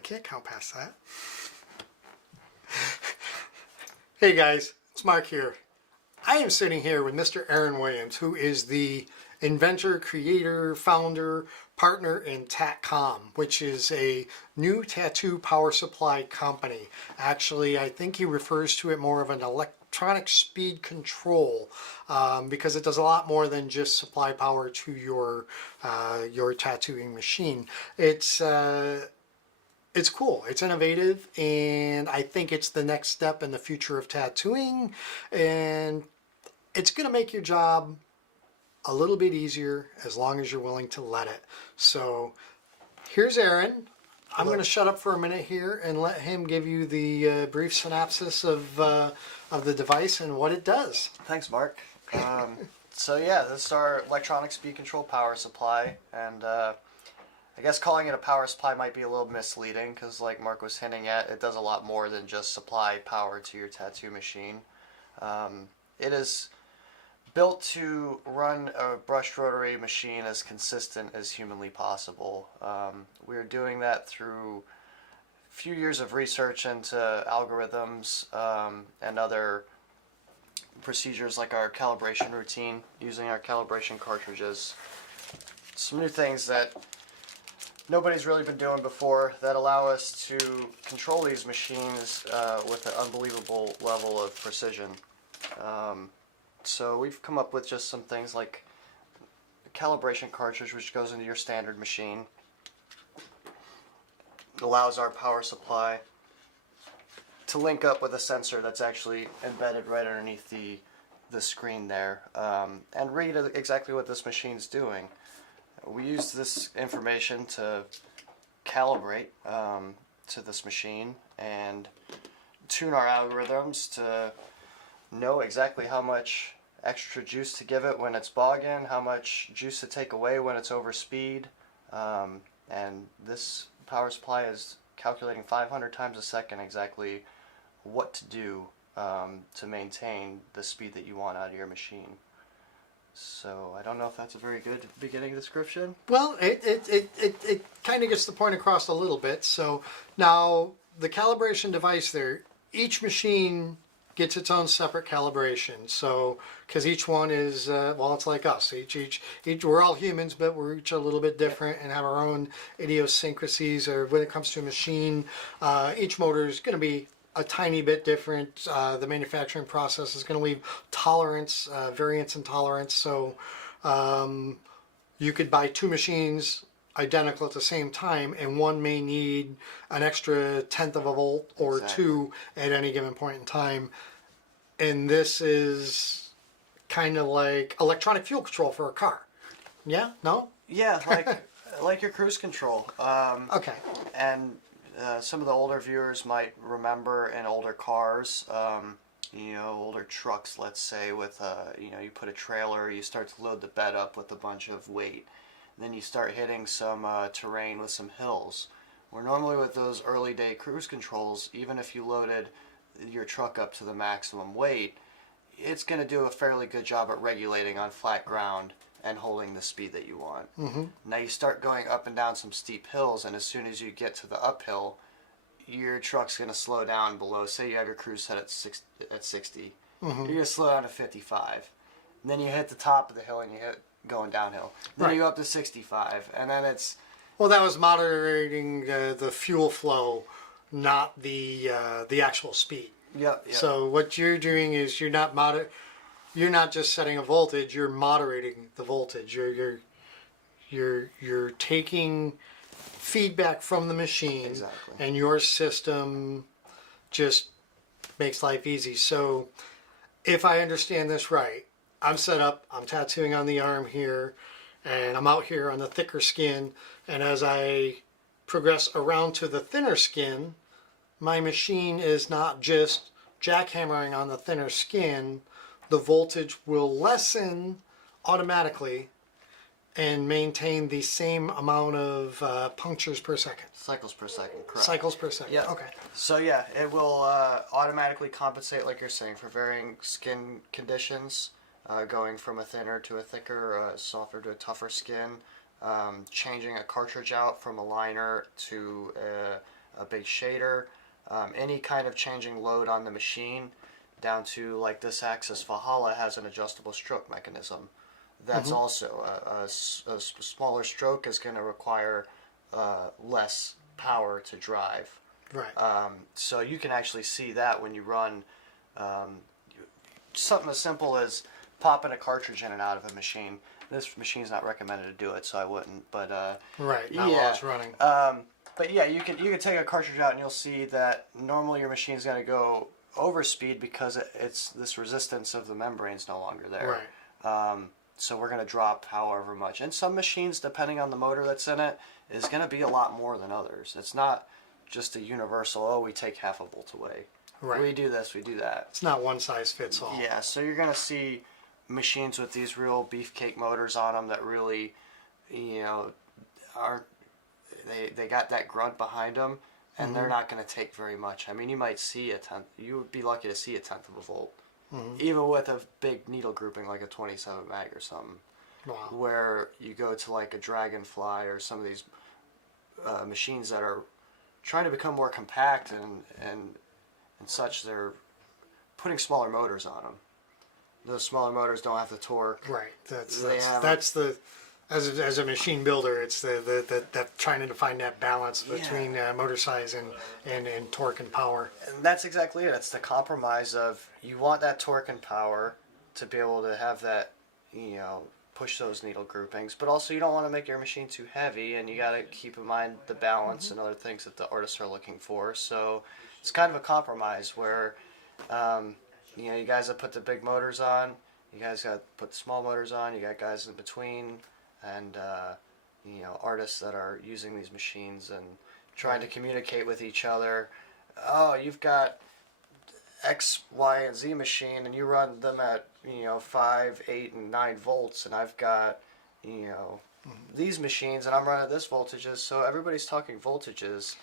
I can't count past that. Hey guys, it's Mark here. I am sitting here with Mr. Aaron Williams, who is the inventor, creator, founder, partner in Tatcom, which is a new tattoo power supply company. Actually, I think he refers to it more of an electronic speed control because it does a lot more than just supply power to your tattooing machine. It's cool, it's innovative, and I think it's the next step in the future of tattooing, and it's going to make your job a little bit easier as long as you're willing to let it. So here's Aaron. I'm going to shut up for a minute here and let him give you the brief synopsis of the device and what it does. Thanks, Mark. So yeah, this is our electronic speed control power supply, and I guess calling it a power supply might be a little misleading because, like Mark was hinting at, it does a lot more than just supply power to your tattoo machine. It is built to run a brushed rotary machine as consistent as humanly possible. We're doing that through a few years of research into algorithms and other procedures like our calibration routine, using our calibration cartridges. Some new things that nobody's really been doing before that allow us to control these machines with an unbelievable level of precision. So we've come up with just some things like a calibration cartridge, which goes into your standard machine. It allows our power supply to link up with a sensor that's actually embedded right underneath the screen there, and read exactly what this machine's doing. We use this information to calibrate to this machine and tune our algorithms to know exactly how much extra juice to give it when it's bogging, how much juice to take away when it's over speed, and this power supply is calculating 500 times a second exactly what to do to maintain the speed that you want out of your machine. So I don't know if that's a very good beginning description. Well, it kind of gets the point across a little bit. So now the calibration device there, each machine gets its own separate calibration. So because each one is well, it's like us. Each we're all humans, but we're each a little bit different and have our own idiosyncrasies. Or when it comes to a machine, each motor is going to be a tiny bit different. The manufacturing process is going to leave tolerance, variance in tolerance. So you could buy two machines identical at the same time, and one may need an extra tenth of a volt or Exactly. two at any given point in time. And this is kind of like electronic fuel control for a car. Yeah? No? Yeah, like your cruise control. Okay. And some of the older viewers might remember in older cars, older trucks, let's say, with you put a trailer, you start to load the bed up with a bunch of weight. Then you start hitting some terrain with some hills. Where normally with those early day cruise controls, even if you loaded your truck up to the maximum weight, it's going to do a fairly good job at regulating on flat ground and holding the speed that you want. Mm-hmm. Now you start going up and down some steep hills, and as soon as you get to the uphill, your truck's going to slow down below. Say you have your cruise set at 60. Mm-hmm. You're going to slow down to 55. And then you hit the top of the hill and you hit going downhill. Then Right. you go up to 65, and then it's... Well, that was moderating the fuel flow, not the actual speed. Yep. So what you're doing is you're not just setting a voltage, you're moderating the voltage. You're taking feedback from the machine, Exactly. and your system just makes life easy. So if I understand this right, I'm set up, I'm tattooing on the arm here, and I'm out here on the thicker skin, and as I progress around to the thinner skin, my machine is not just jackhammering on the thinner skin. The voltage will lessen automatically and maintain the same amount of punctures per second. Cycles per second, correct. Cycles per second. Yeah. Okay. So yeah, it will automatically compensate, like you're saying, for varying skin conditions, going from a thinner to a thicker, a softer to a tougher skin, changing a cartridge out from a liner to a big shader, any kind of changing load on the machine, down to like this axis Valhalla has an adjustable stroke mechanism. That's also a smaller stroke is going to require less power to drive. Right. So you can actually see that when you run something as simple as popping a cartridge in and out of a machine. This machine's not recommended to do it, so I wouldn't. But Right. Not while it's running. But yeah, you can take a cartridge out and you'll see that normally your machine's going to go over speed because it's this resistance of the membrane's no longer there. Right. So we're going to drop however much. And some machines, depending on the motor that's in it, is going to be a lot more than others. It's not just a universal, oh, we take half a volt away. Right. We do this, we do that. It's not one size fits all. Yeah, so you're going to see machines with these real beefcake motors on them that really, aren't, they got that grunt behind them, and they're not going to take very much. I mean, you might see you would be lucky to see a tenth of a volt. Even with a big needle grouping like a 27 mag or something. Wow. Where you go to like a Dragonfly or some of these machines that are trying to become more compact and such, they're putting smaller motors on them. Those smaller motors don't have the torque. Right. That's the as a machine builder, it's the trying to find that balance between motor size and torque and power. And that's exactly it. It's the compromise of you want that torque and power to be able to have that, push those needle groupings, but also you don't want to make your machine too heavy, and you got to keep in mind the balance and other things that the artists are looking for. So it's kind of a compromise where, you guys that put the big motors on, you guys got to put the small motors on, you got guys in between, and artists that are using these machines and trying to communicate with each other. Oh, you've got X, Y, and Z machine, and you run them at 5, 8, and 9 volts, and I've got these machines, and I'm running at this voltages. So everybody's talking voltages,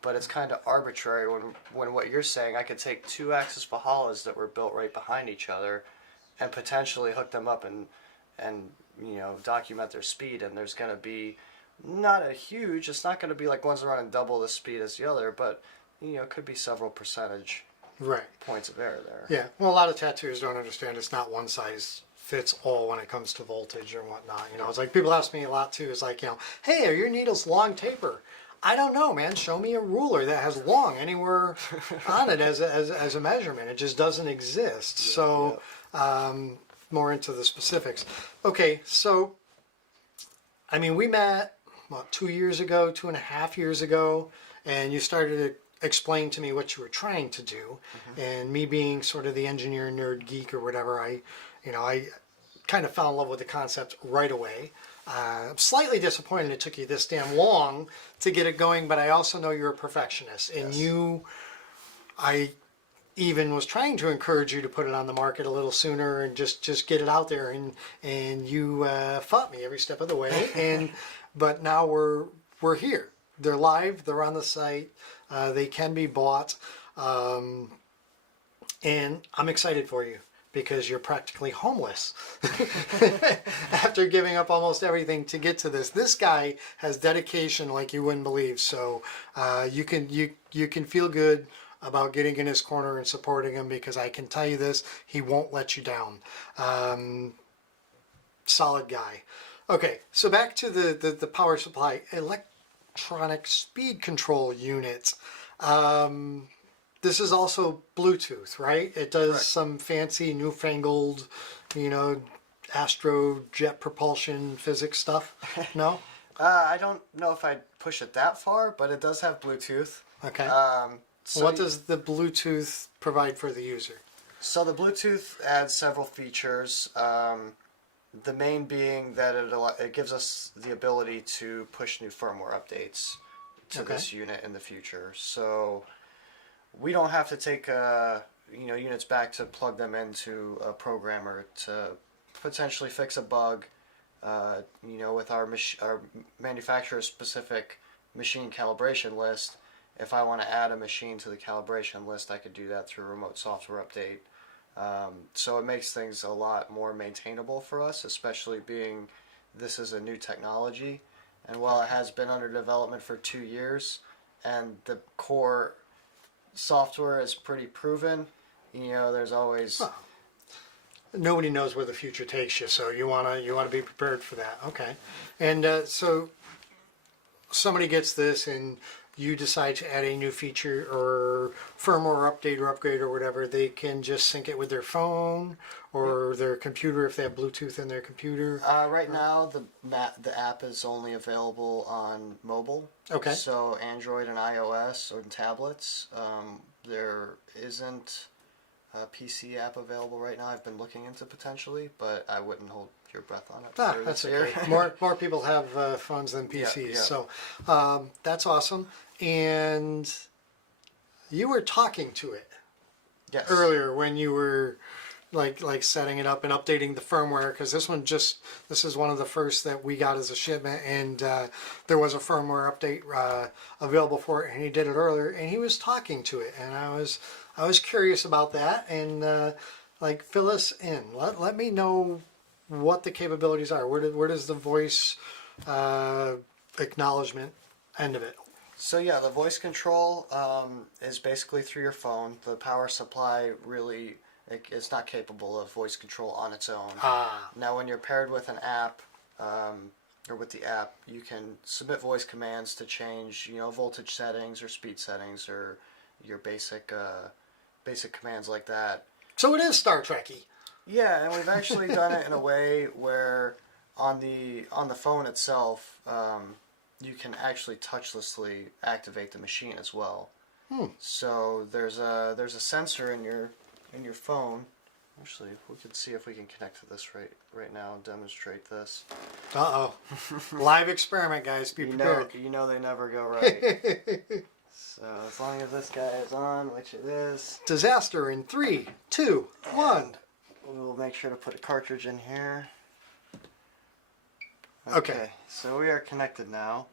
but it's kind of arbitrary when what you're saying, I could take 2 axis Valhallas that were built right behind each other, and potentially hook them up and document their speed, and there's going to be it's not going to be like one's running double the speed as the other, but it could be several percentage points of error there. Yeah. Well, a lot of tattooers don't understand it's not one size fits all when it comes to voltage or whatnot. It's like people ask me a lot too. It's like, hey, are your needles long taper? I don't know, man. Show me a ruler that has long anywhere on it as a measurement. It just doesn't exist. More into the specifics. Okay, so, we met, 2 years ago, 2.5 years ago, and you started to explain to me what you were trying to do. And me being sort of the engineer, nerd, geek, or whatever, I kind of fell in love with the concept right away. I'm slightly disappointed it took you this damn long to get it going, but I also know you're a perfectionist. And I even was trying to encourage you to put it on the market a little sooner and just get it out there, and you fought me every step of the way. But now we're here. They're live. They're on the site. They can be bought, and I'm excited for you because you're practically homeless after giving up almost everything to get to this. This guy has dedication like you wouldn't believe. So you can feel good about getting in his corner and supporting him, because I can tell you this, he won't let you down. Solid guy. Okay, so back to the power supply. Electronic speed control unit. This is also Bluetooth, right? It does some fancy newfangled, astro jet propulsion physics stuff. No? I don't know if I'd push it that far, but it does have Bluetooth. Okay. So what does the Bluetooth provide for the user? So the Bluetooth adds several features. The main being that it gives us the ability to push new firmware updates to this unit in the future. So we don't have to take units back to plug them into a programmer to potentially fix a bug. With our manufacturer specific machine calibration list. If I want to add a machine to the calibration list, I could do that through a remote software update. So it makes things a lot more maintainable for us, especially being this is a new technology. And while it has been under development for 2 years, and the core software is pretty proven. You know, there's always Nobody knows where the future takes you, so you wanna be prepared for that. Okay, and so somebody gets this, and you decide to add a new feature or firmware update or upgrade or whatever. They can just sync it with their phone or their computer if they have Bluetooth in their computer. right now, the app is only available on mobile. Okay. So Android and iOS or tablets. There isn't a PC app available right now. I've been looking into potentially, but I wouldn't hold your breath on it. That's this year. okay. More people have phones than PCs, yeah. so that's awesome. And you were talking to it Yes. earlier when you were like setting it up and updating the firmware, because this is one of the first that we got as a shipment, and there was a firmware update available for it, and he did it earlier, and he was talking to it, and I was curious about that, and like fill us in. Let me know what the capabilities are. Where does the voice acknowledgement end of it? So yeah, the voice control is basically through your phone. The power supply really it's not capable of voice control on its own. Now, when you're paired with an app or with the app, you can submit voice commands to change, voltage settings or speed settings or your basic commands like that. So it is Star Trek-y. Yeah, and we've actually done it in a way where on the phone itself, you can actually touchlessly activate the machine as well. So there's a sensor in your phone. Actually, we could see if we can connect to this right now and demonstrate this. Live experiment, guys. Be prepared. You know they never go right. So as long as this guy is on, which it is. Disaster in 3, 2, 1. We'll make sure to put a cartridge in here. Okay. So we are connected now.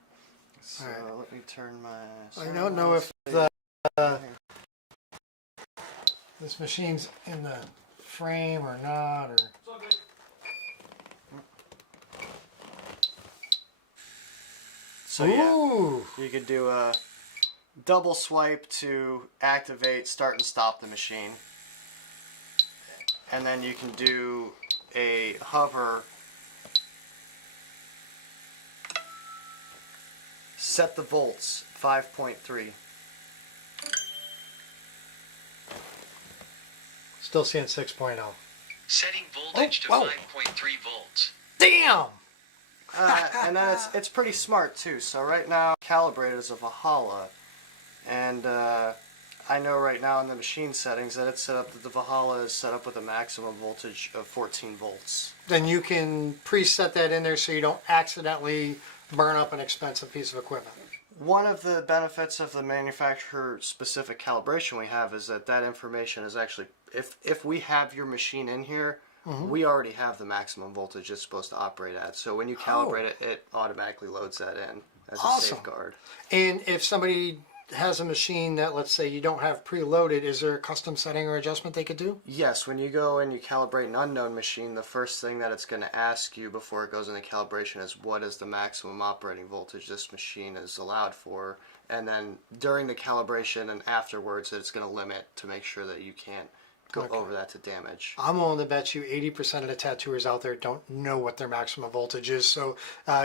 So right. let me turn my... I don't know if this machine's in the frame or not, or... So yeah, you could do a double swipe to activate, start and stop the machine. And then you can do a hover, set the volts, 5.3. Still seeing 6.0. Setting voltage to 5.3 volts. Damn! And then it's pretty smart too. So right now, calibrated as a Valhalla, and I know right now in the machine settings that it's set up that the Valhalla is set up with a maximum voltage of 14 volts. Then you can preset that in there so you don't accidentally burn up an expensive piece of equipment. One of the benefits of the manufacturer-specific calibration we have is that information is actually, if we have your machine in here, we already have the maximum voltage it's supposed to operate at. So when you calibrate it, it automatically loads that in as a safeguard. And if somebody has a machine that, let's say, you don't have preloaded, is there a custom setting or adjustment they could do? Yes, when you go and you calibrate an unknown machine, the first thing that it's going to ask you before it goes into calibration is what is the maximum operating voltage this machine is allowed for, and then during the calibration and afterwards it's going to limit to make sure that you can't go over that to damage. I'm willing to bet you 80% of the tattooers out there don't know what their maximum voltage is, so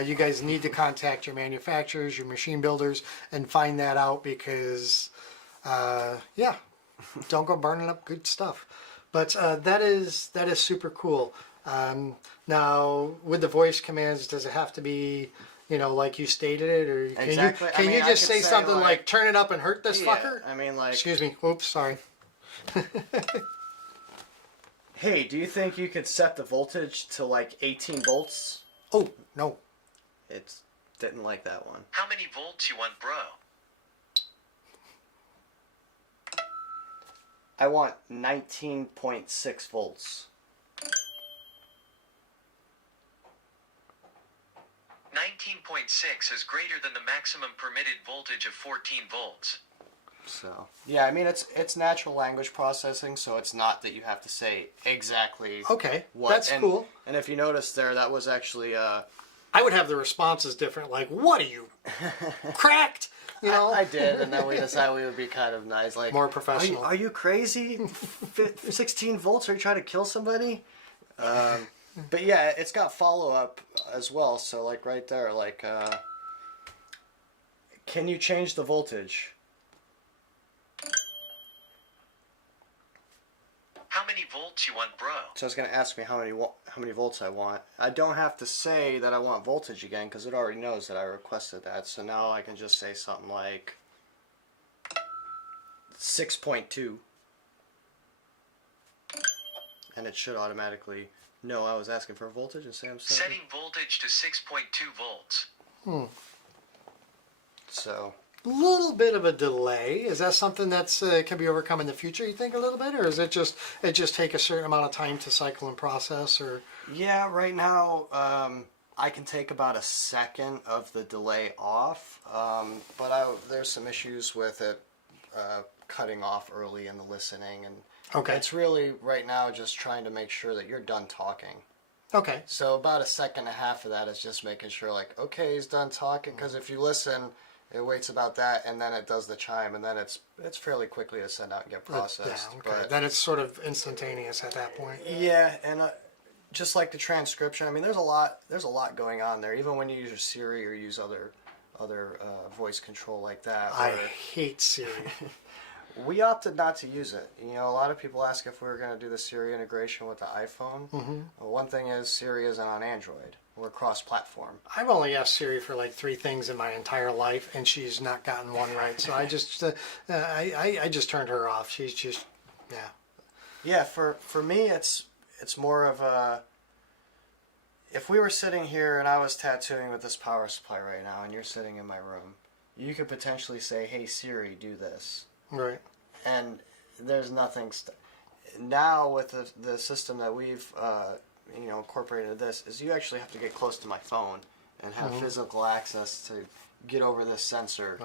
you guys need to contact your manufacturers, your machine builders, and find that out, because yeah, don't go burning up good stuff. But that is super cool. Now, with the voice commands, does it have to be, like you stated it, or can you just say something like turn it up and hurt this fucker? I mean, like, excuse me, oops, sorry. Hey, do you think you could set the voltage to like 18 volts? Oh, no. It didn't like that one. How many volts you want, bro? I want 19.6 volts. 19.6 is greater than the maximum permitted voltage of 14 volts. So yeah, I mean it's natural language processing, so it's not that you have to say exactly. Okay, what. that's cool. And if you notice there, that was actually I would have the responses different, like, what are you, cracked? you know? I did, and then we decided we would be kind of nice, like More professional. Are you crazy? 16 volts? Are you trying to kill somebody? But yeah, it's got follow up as well. So like right there, like, can you change the voltage? How many volts you want, bro? So it's gonna ask me how many volts I want. I don't have to say that I want voltage again because it already knows that I requested that. So now I can just say something like 6.2, and it should automatically know I was asking for voltage and say I'm Setting voltage to 6.2 volts. So Little bit of a delay. Is that something that's can be overcome in the future? You think a little bit, or is it just take a certain amount of time to cycle and process? Or yeah, right now I can take about a second of the delay off, but there's some issues with it cutting off early in the listening, and okay, it's really right now just trying to make sure that you're done talking. okay, So about a second and a half of that is just making sure, like, okay, he's done talking, because if you listen, it waits about that, and then it does the chime, and then it's fairly quickly to send out and get processed. yeah, okay. Then it's sort of instantaneous at that point. Yeah, and just like the transcription, I mean, there's a lot going on there. Even when you use your Siri or use other voice control like that. I hate Siri. We opted not to use it. You know, a lot of people ask if we were going to do the Siri integration with the iPhone. Well, one thing is Siri isn't on Android. We're cross-platform. I've only asked Siri for like 3 things in my entire life, and she's not gotten one right. So I just I just turned her off. She's just Yeah, for me, it's more of a. If we were sitting here and I was tattooing with this power supply right now, and you're sitting in my room, you could potentially say, "Hey Siri, do this." right. And there's nothing. Now with the system that we've incorporated this is you actually have to get close to my phone and have physical access to get over this sensor.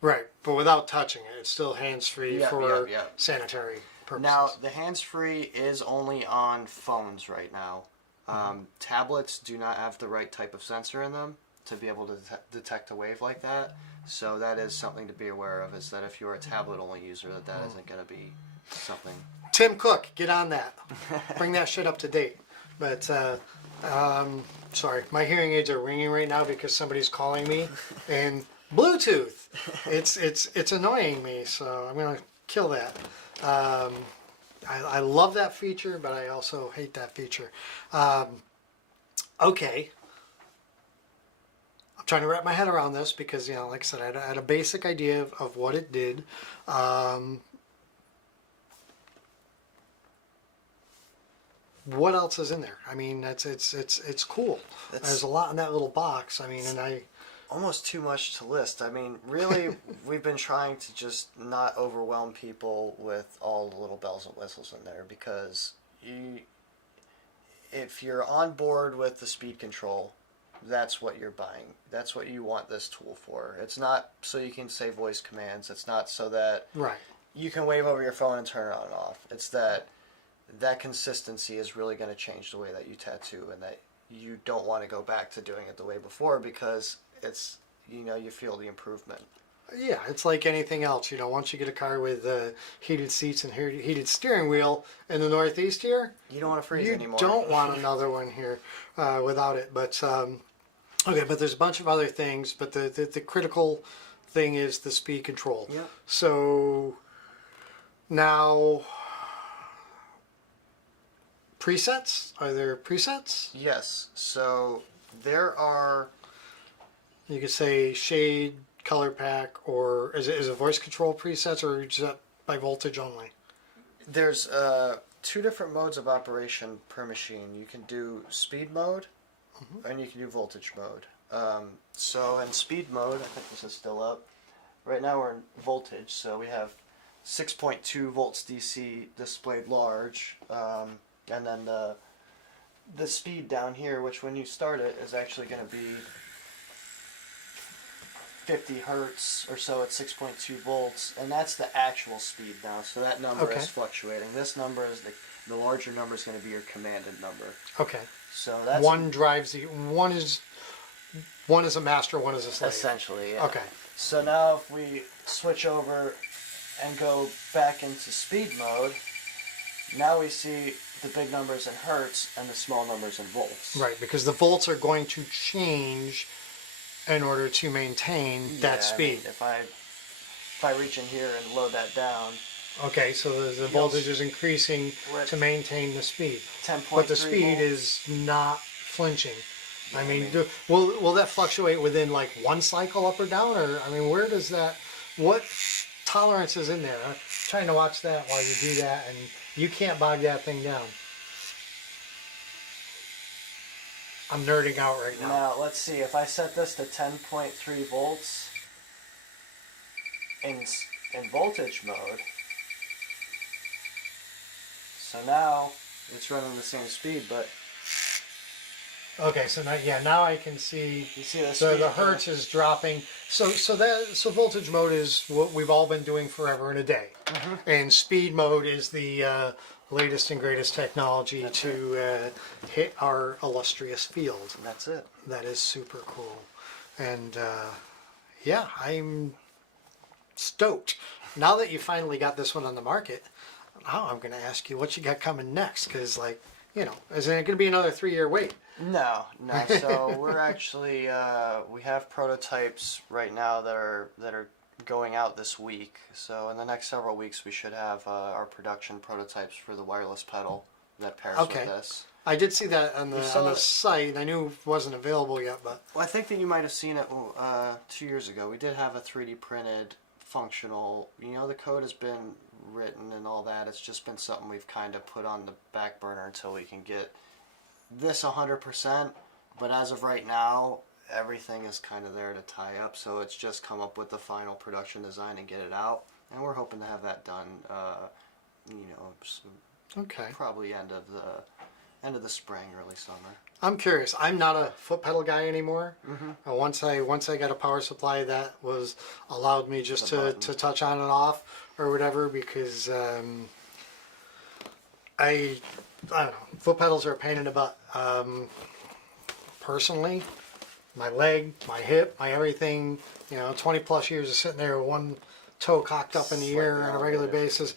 Right. But without touching it, it's still hands-free for yeah. sanitary purposes. Now the hands-free is only on phones right now. Tablets do not have the right type of sensor in them to be able to detect a wave like that. So that is something to be aware of, is that if you're a tablet-only user, that isn't going to be something. Tim Cook, get on that. Bring that shit up to date. But, sorry, my hearing aids are ringing right now because somebody's calling me. And Bluetooth, it's annoying me, so I'm going to kill that. I love that feature, but I also hate that feature. Okay. I'm trying to wrap my head around this because, like I said, I had a basic idea of what it did. What else is in there? I mean, it's cool. There's a lot in that little box. I mean, and I almost too much to list. I mean, really, we've been trying to just not overwhelm people with all the little bells and whistles in there, because if you're on board with the speed control, that's what you're buying. That's what you want this tool for. It's not so you can say voice commands. It's not so that you can wave over your phone and turn it on and off. It's that consistency is really going to change the way that you tattoo, and that you don't want to go back to doing it the way before, because it's, you feel the improvement. Yeah, it's like anything else. Once you get a car with heated seats and heated steering wheel in the Northeast here, you don't want to freeze anymore. You don't want another one here without it. But okay, but there's a bunch of other things. But the critical thing is the speed control. Yeah. So now, presets? Are there presets? Yes. So there are. You could say shade, color pack, or is it voice control presets, or is that by voltage only? There's 2 different modes of operation per machine. You can do speed mode, and you can do voltage mode. So in speed mode, I think this is still up. Right now we're in voltage, so we have 6.2 volts DC displayed large, and then the speed down here, which when you start it is actually going to be 50 hertz or so at 6.2 volts, and that's the actual speed now. So that number is fluctuating. This number is the larger number is going to be your commanded number. Okay. So that's one drives one is one is a master, one is a slave. Essentially, yeah. Okay. So now if we switch over and go back into speed mode, now we see the big numbers in hertz and the small numbers in volts. Right, because the volts are going to change in order to maintain that speed. I mean, if I reach in here and load that down, Okay, so the voltage is increasing We're at to maintain the speed. 10.3 But the speed volts. is not flinching. I mean, I mean- will that fluctuate within like one cycle up or down? Or, I mean, where does that, what tolerance is in there? I'm trying to watch that while you do that, and you can't bog that thing down. I'm nerding out right now. Now, let's see. If I set this to 10.3 volts in voltage mode, so now it's running the same speed, but Okay, so now I can see you see the the speed. hertz is dropping. So voltage mode is what we've all been doing forever and a day, and speed mode is the latest and greatest technology to hit our illustrious field. That's it. That is super cool, and yeah, I'm stoked. Now that you finally got this one on the market, now I'm going to ask you what you got coming next, because is it going to be another 3-year wait? No. So we're actually we have prototypes right now that are going out this week. So in the next several weeks, we should have our production prototypes for the wireless pedal that pairs Okay. with this. I did see that on You saw the it? site. I knew it wasn't available yet, but Well, I think that you might have seen it 2 years ago. We did have a 3D printed functional. The code has been written and all that. It's just been something we've kind of put on the back burner until we can get this 100%. But as of right now, everything is kind of there to tie up. So it's just come up with the final production design and get it out. And we're hoping to have that done. okay. Probably end of the spring, early summer. I'm curious. I'm not a foot pedal guy anymore. Once I got a power supply that was allowed me just The to button. touch on and off or whatever, because I don't know. Foot pedals are a pain in the butt. Personally, my leg, my hip, my everything. 20 plus years of sitting there with one toe cocked up in the air Slightly on a regular elevated. basis.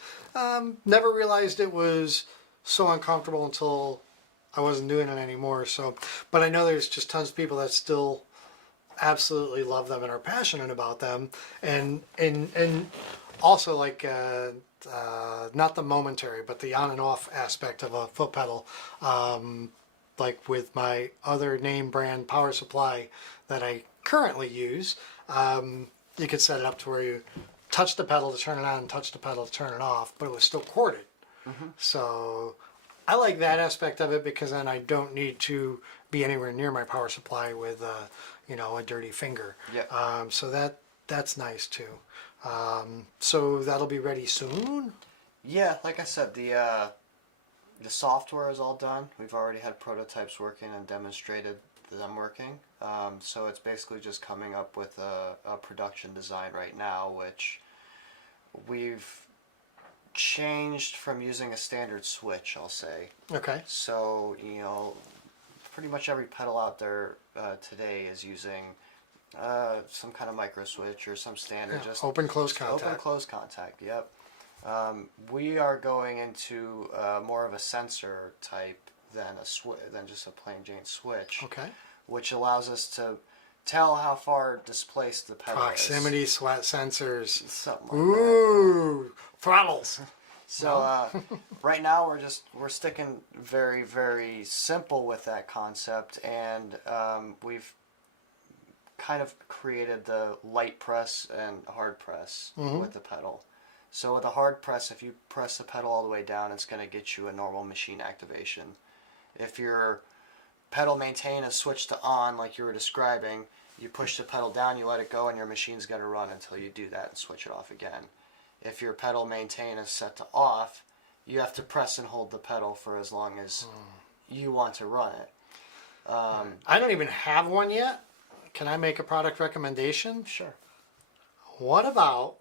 Never realized it was so uncomfortable until I wasn't doing it anymore. So, but I know there's just tons of people that still absolutely love them and are passionate about them, and also like not the momentary, but the on and off aspect of a foot pedal. Like with my other name brand power supply that I currently use, you could set it up to where you touch the pedal to turn it on and touch the pedal to turn it off, but it was still corded. So I like that aspect of it, because then I don't need to be anywhere near my power supply with a dirty finger. Yeah. So that's nice too. So that'll be ready soon. Yeah, like I said, the software is all done. We've already had prototypes working and demonstrated them working. So it's basically just coming up with a production design right now, which we've changed from using a standard switch, I'll say. Okay. So, pretty much every pedal out there today is using some kind of micro switch or some standard, Yeah, just open close open contact. close contact. Yep. We are going into more of a sensor type than than just a plain Jane switch, Okay. which allows us to tell how far displaced the pedal Proximity sweat sensors. is. Something like that. Ooh, throttles. So right now we're sticking very, very simple with that concept, and we've kind of created the light press and hard press with the pedal. So with a hard press, if you press the pedal all the way down, it's going to get you a normal machine activation. If your pedal maintain is switched to on, like you were describing, you push the pedal down, you let it go, and your machine's going to run until you do that and switch it off again. If your pedal maintain is set to off, you have to press and hold the pedal for as long as you want to run it. I don't even have one yet. Can I make a product recommendation? Sure. What about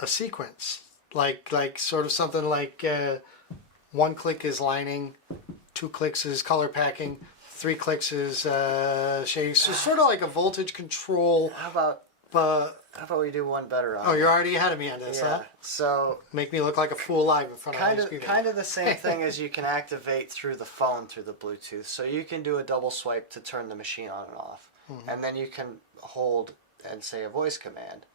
a sequence? Like sort of something like 1 click is lining, 2 clicks is color packing, 3 clicks is shading. So sort of like a voltage control. How about But we do one better on oh, you're that? already ahead of me on this, Yeah. huh? So Make me look like a fool live in front of kind my of computer. the same thing as you can activate through the phone through the Bluetooth. So you can do a double swipe to turn the machine on and off, and then you can hold and say a voice command.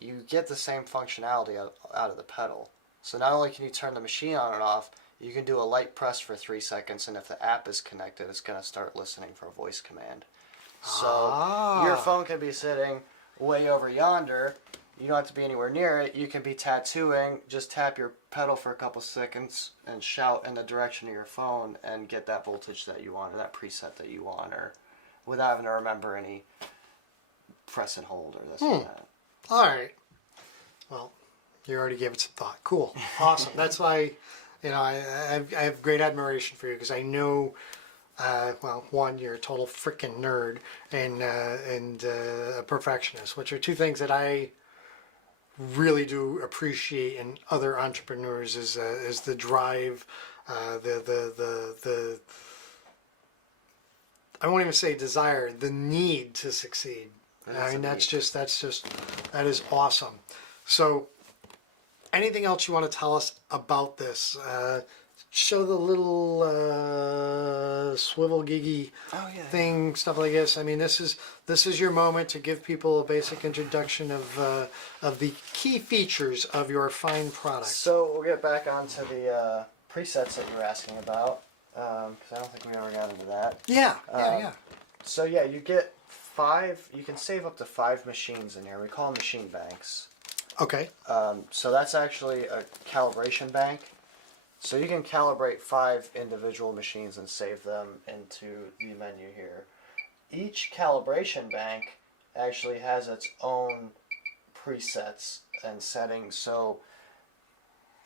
You get the same functionality out of the pedal. So not only can you turn the machine on and off, you can do a light press for 3 seconds, and if the app is connected, it's going to start listening for a voice command. So your phone can be sitting way over yonder. You don't have to be anywhere near it. You can be tattooing. Just tap your pedal for a couple seconds and shout in the direction of your phone and get that voltage that you want or that preset that you want, or without having to remember any press and hold or this and that. All right. Well, you already gave it some thought. Cool. Awesome. That's why, I have great admiration for you because I know, well, one, you're a total freaking nerd and a perfectionist, which are two things that I really do appreciate in other entrepreneurs is the drive, the I won't even say desire, the need to succeed. I mean, that is awesome. So, anything else you want to tell us about this? Show the little swivel giggy thing, stuff like this. I mean, this is your moment to give people a basic introduction of the key features of your fine product. So we'll get back onto the presets that you were asking about, because I don't think we ever got into that. Yeah. So yeah, you get 5. You can save up to 5 machines in here. We call them machine banks. Okay. So that's actually a calibration bank. So you can calibrate 5 individual machines and save them into the menu here. Each calibration bank actually has its own presets and settings. So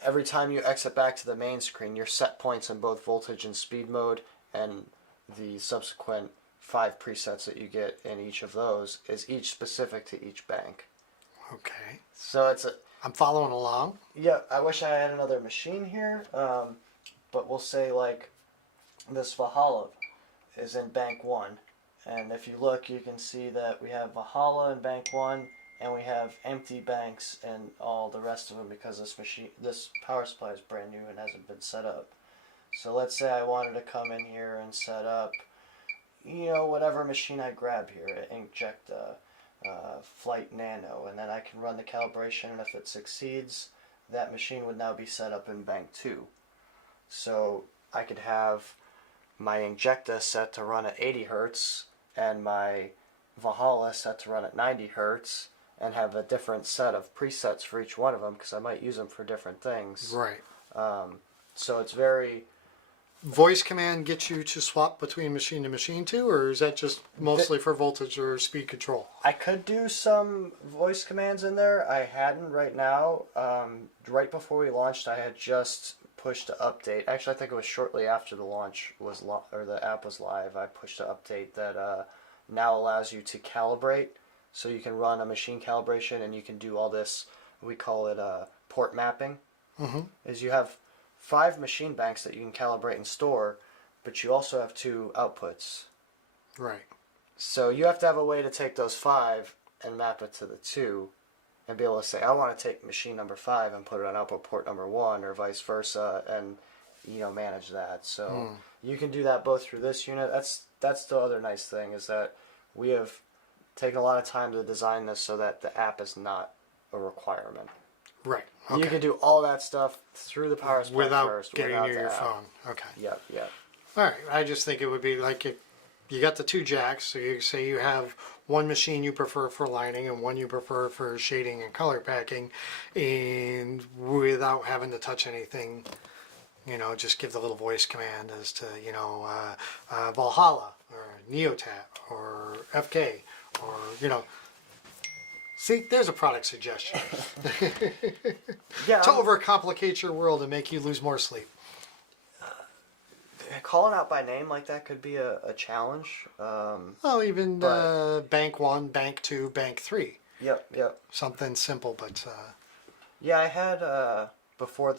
every time you exit back to the main screen, your set points in both voltage and speed mode and the subsequent 5 presets that you get in each of those is each specific to each bank. Okay. So it's I'm following along. yeah, I wish I had another machine here, but we'll say like this Valhalla is in bank 1, and if you look, you can see that we have Valhalla in bank 1, and we have empty banks in all the rest of them because this power supply is brand new and hasn't been set up. So let's say I wanted to come in here and set up, whatever machine I grab here, Inkjet Flight Nano, and then I can run the calibration, and if it succeeds, that machine would now be set up in bank 2. So I could have my Injecta set to run at 80 hertz and my Valhalla set to run at 90 hertz and have a different set of presets for each one of them because I might use them for different things. Right. So it's very... Voice command gets you to swap between machine to machine too, or is that just mostly for voltage or speed control? I could do some voice commands in there. I hadn't right now. Right before we launched, I had just pushed an update. Actually, I think it was shortly after the launch was or the app was live. I pushed an update that now allows you to calibrate. So you can run a machine calibration, and you can do all this. We call it port mapping. Mm-hmm. Is you have 5 machine banks that you can calibrate and store, but you also have 2 outputs. Right. So you have to have a way to take those 5 and map it to the 2 and be able to say, I want to take machine number 5 and put it on output port number 1 or vice versa and manage that. So you can do that both through this unit. That's the other nice thing is that we have taken a lot of time to design this so that the app is not a requirement. Right. Okay. You can do all that stuff through the power supply without first. getting without near the your app. phone. Okay. Yep. All right. I just think it would be like if you got the 2 jacks. So you say you have one machine you prefer for lining and one you prefer for shading and color packing, and without having to touch anything, just give the little voice command as to Valhalla or Neotat or FK or See, there's a product suggestion. Yeah. To overcomplicate your world and make you lose more sleep. Calling out by name like that could be a challenge. Even Bank 1, Bank 2, Bank 3. Yep. Something simple, but... Yeah, I had, before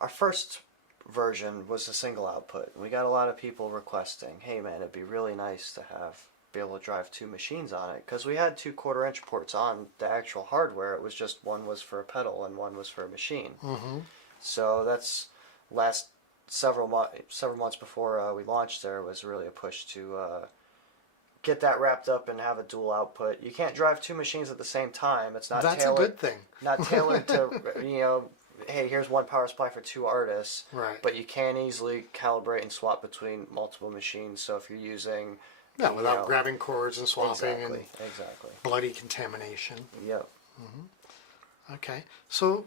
our first version was a single output. We got a lot of people requesting, hey man, it'd be really nice to be able to drive 2 machines on it, because we had 2 1/4-inch ports on the actual hardware. It was just one was for a pedal and one was for a machine. So that's last several months before we launched. There was really a push to get that wrapped up and have a dual output. You can't drive 2 machines at the same time. It's not That's tailored, a good thing. not tailored to hey, here's one power supply for 2 artists. Right. But you can easily calibrate and swap between multiple machines. So if you're using Without grabbing cords and swapping exactly. and bloody contamination. Yep. Okay. So,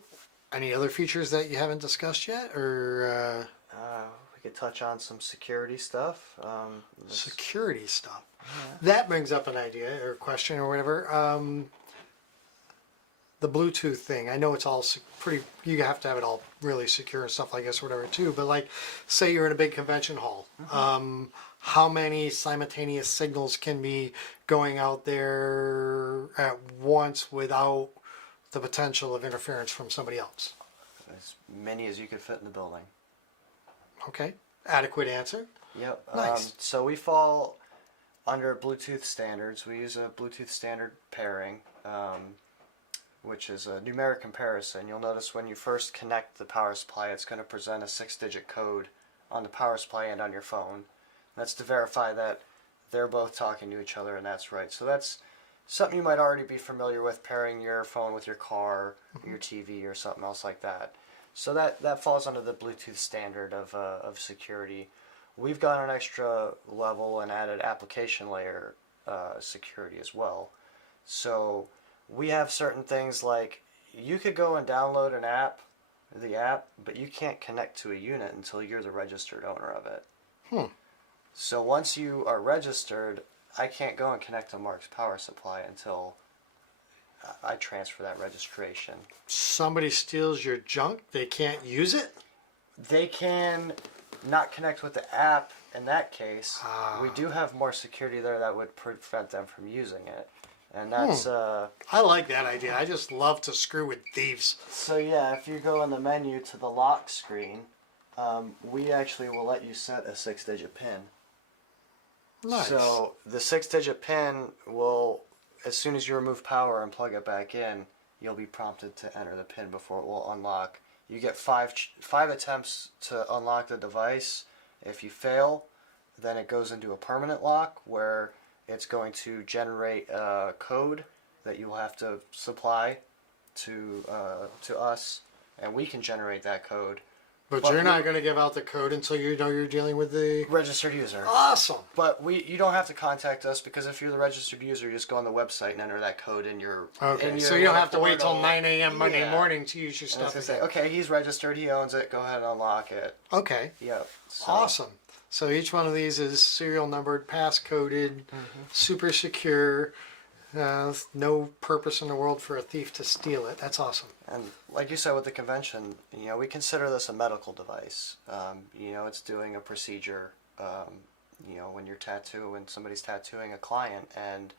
any other features that you haven't discussed yet, or We could touch on some security stuff. security stuff? That brings up an idea or question or whatever. The Bluetooth thing. I know it's all pretty. You have to have it all really secure and stuff like this, or whatever, too. But like, say you're in a big convention hall. How many simultaneous signals can be going out there at once without the potential of interference from somebody else? As many as you could fit in the building. Okay, adequate answer. Yep. Nice. So we fall under Bluetooth standards. We use a Bluetooth standard pairing, which is a numeric comparison. You'll notice when you first connect the power supply, it's going to present a 6-digit code on the power supply and on your phone. That's to verify that they're both talking to each other and that's right. So that's something you might already be familiar with, pairing your phone with your car, your TV, or something else like that. So that falls under the Bluetooth standard of security. We've gone an extra level and added application layer security as well. So we have certain things like you could go and download the app, but you can't connect to a unit until you're the registered owner of it. So once you are registered, I can't go and connect to Mark's power supply until I transfer that registration. Somebody steals your junk, they can't use it? They can not connect with the app in that case. We do have more security there that would prevent them from using it. And that's... I like that idea. I just love to screw with thieves. So yeah, if you go in the menu to the lock screen, we actually will let you set a 6-digit PIN. Nice. So the 6-digit PIN will, as soon as you remove power and plug it back in, you'll be prompted to enter the PIN before it will unlock. You get five attempts to unlock the device. If you fail, then it goes into a permanent lock where it's going to generate a code that you will have to supply to us, and we can generate that code. But you're not going to give out the code until you know you're dealing with the registered user. Awesome. But you don't have to contact us, because if you're the registered user, you just go on the website and enter that code in your... Okay, so you don't have to wait till 9 a.m. Monday morning to use your And it's stuff gonna say, again. okay, he's registered, he owns it, go ahead and unlock it. Okay. Yep. So, Awesome. So each one of these is serial numbered, pass-coded, super secure. No purpose in the world for a thief to steal it. That's awesome. And like you said with the convention, we consider this a medical device. It's doing a procedure, when somebody's tattooing a client, and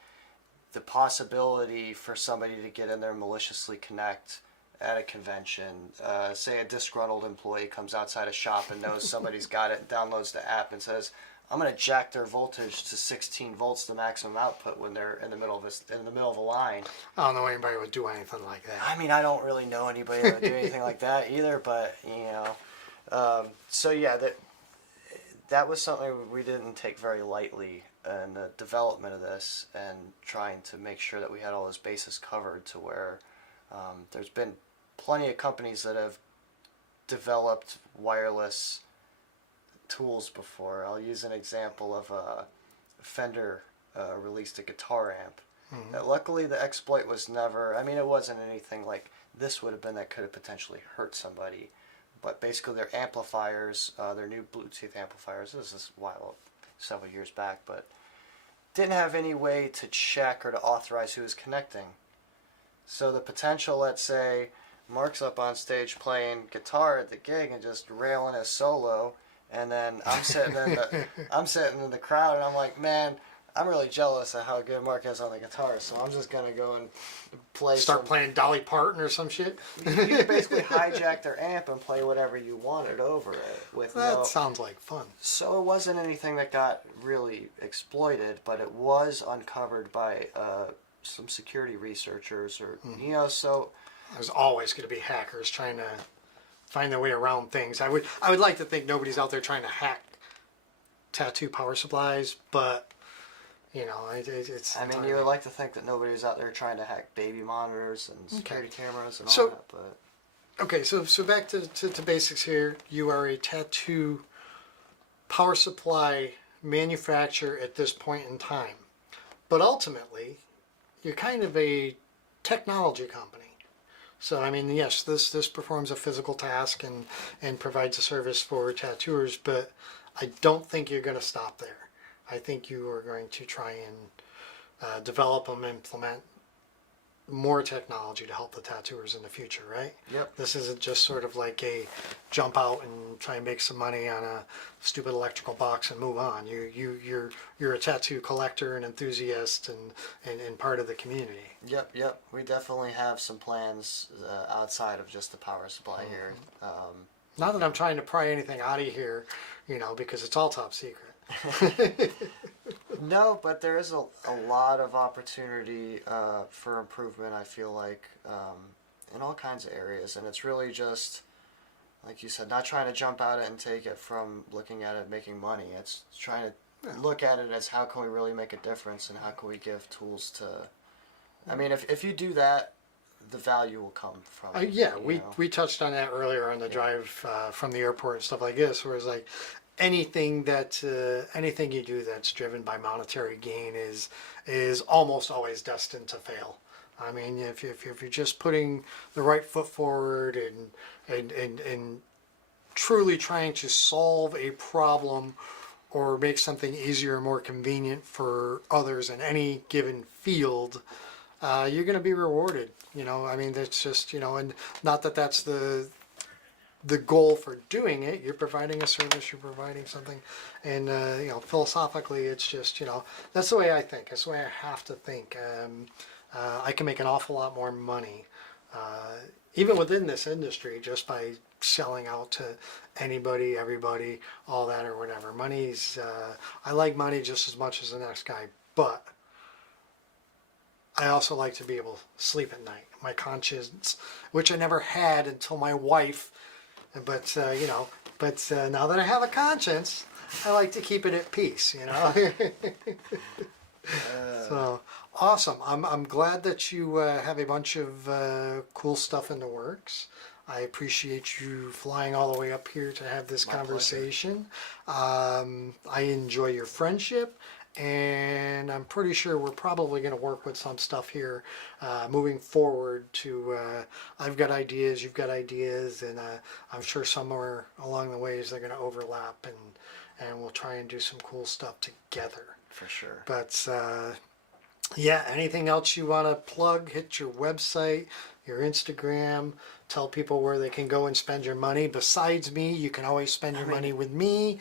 the possibility for somebody to get in there and maliciously connect at a convention. Say a disgruntled employee comes outside a shop and knows somebody's got it, downloads the app and says, I'm going to jack their voltage to 16 volts, the maximum output, when they're in the middle of a line. I don't know anybody would do anything like that. I mean, I don't really know anybody that would do anything like that either, but so yeah, that was something we didn't take very lightly in the development of this, and trying to make sure that we had all those bases covered to where there's been plenty of companies that have developed wireless tools before. I'll use an example of Fender released a guitar amp. Luckily, the exploit was never, it wasn't anything like this would have been that could have potentially hurt somebody. But basically their amplifiers, their new Bluetooth amplifiers, this is several years back, but didn't have any way to check or to authorize who was connecting. So the potential, let's say, Mark's up on stage playing guitar at the gig and just railing his solo, and then I'm sitting in the crowd and I'm like, man, I'm really jealous of how good Mark is on the guitar, so I'm just gonna go and play. Start playing Dolly Parton or some shit. You can basically hijack their amp and play whatever you wanted over it with That sounds like fun. So it wasn't anything that got really exploited, but it was uncovered by some security researchers, or so. There's always going to be hackers trying to find their way around things. I would like to think nobody's out there trying to hack tattoo power supplies, but it's. I mean, you would like to think that nobody's out there trying to hack baby monitors and security cameras and all So- that, but. Okay, so back to basics here. You are a tattoo power supply manufacturer at this point in time, but ultimately, you're kind of a technology company. So I mean, yes, this performs a physical task and provides a service for tattooers, but I don't think you're going to stop there. I think you are going to try and develop and implement more technology to help the tattooers in the future, right? Yep. This isn't just sort of like a jump out and try and make some money on a stupid electrical box and move on. You're a tattoo collector and enthusiast and part of the community. Yep. We definitely have some plans outside of just the power supply here. Not that I'm trying to pry anything out of here, because it's all top secret. No, but there is a lot of opportunity for improvement, I feel like, in all kinds of areas. And it's really just, like you said, not trying to jump at it and take it from looking at it making money. It's trying to look at it as how can we really make a difference and how can we give tools to... I mean, if you do that, the value will come from it. Yeah, we touched on that earlier on the drive from the airport and stuff like this, where it's like anything you do that's driven by monetary gain is almost always destined to fail. I mean, if you're just putting the right foot forward and truly trying to solve a problem or make something easier and more convenient for others in any given field, you're going to be rewarded. I mean, that's just, and not that that's the goal for doing it. You're providing a service, you're providing something, and philosophically, it's just, that's the way I think. That's the way I have to think. I can make an awful lot more money, even within this industry, just by selling out to anybody, everybody, all that or whatever. Money's, I like money just as much as the next guy, but I also like to be able to sleep at night. My conscience, which I never had until my wife, but now that I have a conscience, I like to keep it at peace. So awesome. I'm glad that you have a bunch of cool stuff in the works. I appreciate you flying all the way up here to have this conversation. I enjoy your friendship. And I'm pretty sure we're probably going to work with some stuff here moving forward to, I've got ideas, you've got ideas, and I'm sure somewhere along the ways they're going to overlap, and we'll try and do some cool stuff together. For sure. But yeah, anything else you want to plug? Hit your website, your Instagram, tell people where they can go and spend your money. Besides me, you can always spend your money with me.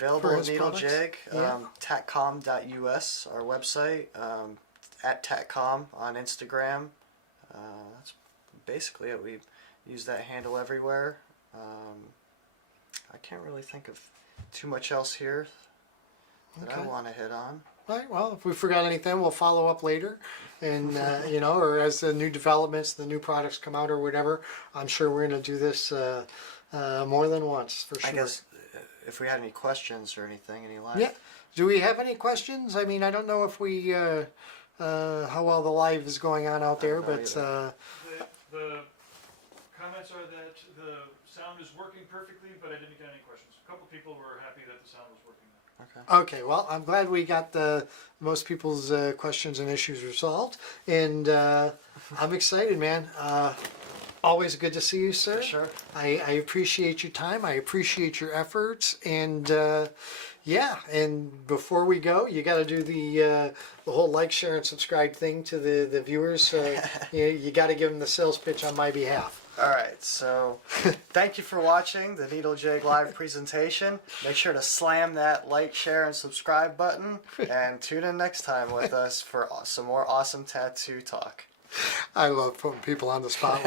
Available at products? Needlejig, Yeah. tatcom.us, our website, at tatcom on Instagram. That's basically it. We use that handle everywhere. I can't really think of too much else here that I want to hit on. Right. Well, if we forgot anything, we'll follow up later, and or as the new developments, the new products come out or whatever. I'm sure we're going to do this more than once for sure. I guess if we had any questions or anything, any live. Yeah. Do we have any questions? I mean, I don't know if we how well the live is going on out there, but The comments are that the sound is working perfectly, but I didn't get any questions. A couple people were happy that the sound was working. okay. Well, I'm glad we got most people's questions and issues resolved, and I'm excited, man. Always good to see you, sir. For sure. I appreciate your time. I appreciate your efforts, and and before we go, you got to do the whole like, share, and subscribe thing to the viewers. You got to give them the sales pitch on my behalf. All right, so thank you for watching the Needlejig live presentation. Make sure to slam that like, share, and subscribe button, and tune in next time with us for some more awesome tattoo talk. I love putting people on the spot